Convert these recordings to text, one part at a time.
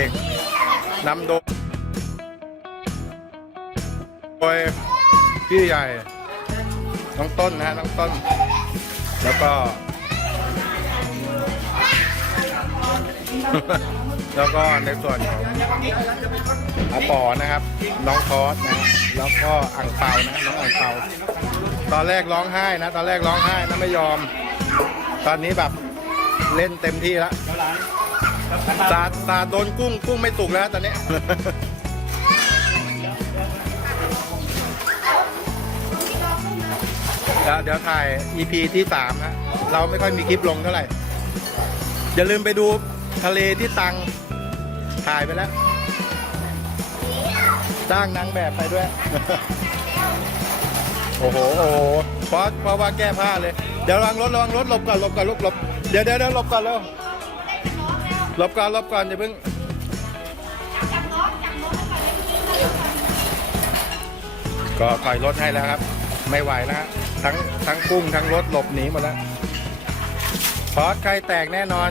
ด็กๆนำโดยโดยพี่ใหญ่ น้องต้นนะฮะน้องต้น แล้วก็ แล้วก็ในส่วนของอาปอนะครับ น้องทอสนะ แล้วก็อ่างเปานะ น้องอ่างเปา ตอนแรกร้องไห้นะ ตอนแรกร้องไห้นะไม่ยอม ตอนนี้แบบเล่นเต็มที่แล้ว สาดสาดโดนกุ้งกุ้งไม่สุกแล้วตอนนี้ เดี๋ยวถ่าย EP ที่3ฮะเราไม่ค่อยมีคลิปลงเท่าไหร่ อย่าลืมไปดูทะเลที่ตังถ่ายไปแล้วจ้างนางแบบไปด้วย โอ้โห โอ้โหเพราะเพราะว่าแก้ผ้าเลย เดี๋ยวระวังรถระวังรถหลบก่อนหลบก่อนหลบหลบเดี๋ยวเดี๋ยวเดี๋ยวหลบก่อนเร็ว หลบก่อนหลบก่อนอย่าเพิ่งก็ถอยรถให้แล้วครับ ไม่ไหวแล้วทั้งทั้งกุ้งทั้งรถหลบหนีหมดแล้วพอสใครแตกแน่นอน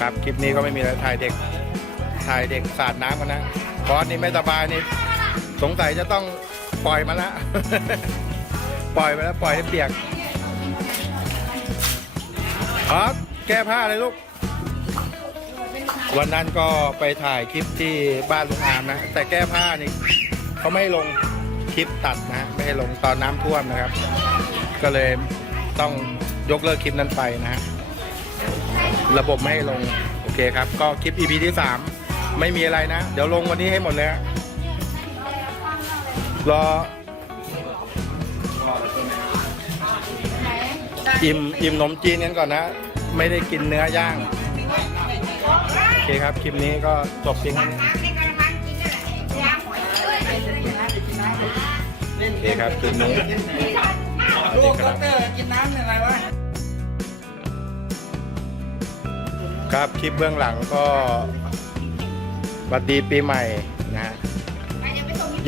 ครับคลิปนี้ก็ไม่มีอะไรถ่ายเด็กถ่ายเด็กสาดน้ำกันนะพอสนี่ไม่สบายนี่สงสัยจะต้องปล่อยมาละ ปล่อยไปแล้วปล่อยให้เปียกพอสแก้ผ้าเลยลูก วันนั้นก็ไปถ่ายคลิปที่บ้านลุงอามนะ แต่แก้ผ้านี่เขาไม่ลงคลิปตัดนะ ไม่ให้ลงตอนน้ำท่วมนะครับ ก็เลยต้องยกเลิกคลิปนั้นไปนะฮะระบบไม่ให้ลง โอเคครับ ก็คลิป EP ที่ 3 ไม่มีอะไรนะ เดี๋ยวลงวันนี้ให้หมดเลยรอ อิ่มอิ่มขนมจีนกันก่อนนะ ไม่ได้กินเนื้อย่างโอเคครับคลิปนี้ก็จบเพียงเท่านี้โอเคครับคลิปนี้สวัสลูดีกคด็รัอบกเตอร์กินน้ำอะไรวะครับคลิปเบื้องหลังก็สวัสดีปีใหม่นะฮะ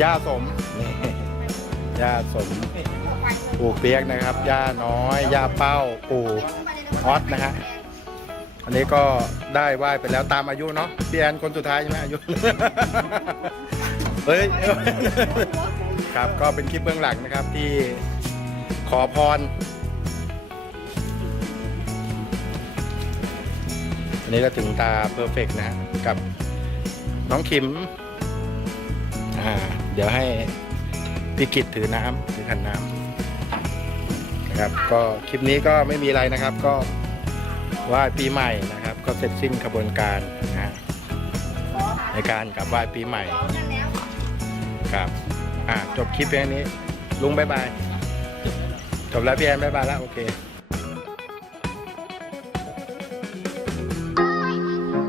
ย่าสมนี่ย่าสม ปู่เปียกนะครับย่าน้อยย่าเป้าปู่ออสนะฮะอันนี้ก็ได้ไหว้ไปแล้วตามอายุเนาะพี่แอนคนสุดท้ายใช่ไหมอายุ เฮ้ย ครับก็เป็นคลิปเบื้องหลังนะครับที่ขอพร อันนี้ก็ถึงตาเพอร์เฟกนะฮะกับน้องคิม อ่า เดี๋ยวให้พี่กิตถือน้ำถือขันน้ำ ครับ ก็คลิปนี้ก็ไม่มีอะไรนะครับ ก็ไหว้ปีใหม่นะครับ ก็เสร็จสิ้นขบวนการนะฮะในการกลับไหว้ปีใหม่ครับอ่าจบคลิปแค่นี้ ลุงบายบาย จบแล้วพี่แอนบายบายแล้ว โอเค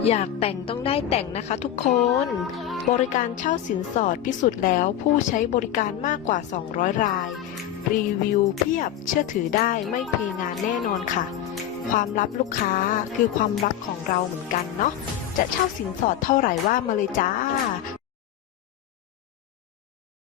อยากแต่งต้องได้แต่งนะคะทุกคน บริการเช่าสินสอดพิสูจน์แล้วผู้ใช้บริการมากกว่า 200 ราย รีวิวเพียบเชื่อถือได้ไม่เพงานแน่นอนค่ะ ความลับลูกค้าคือความลับของเราเหมือนกันเนาะจะเช่าสินสอดเท่าไหร่ว่ามาเลยจ้า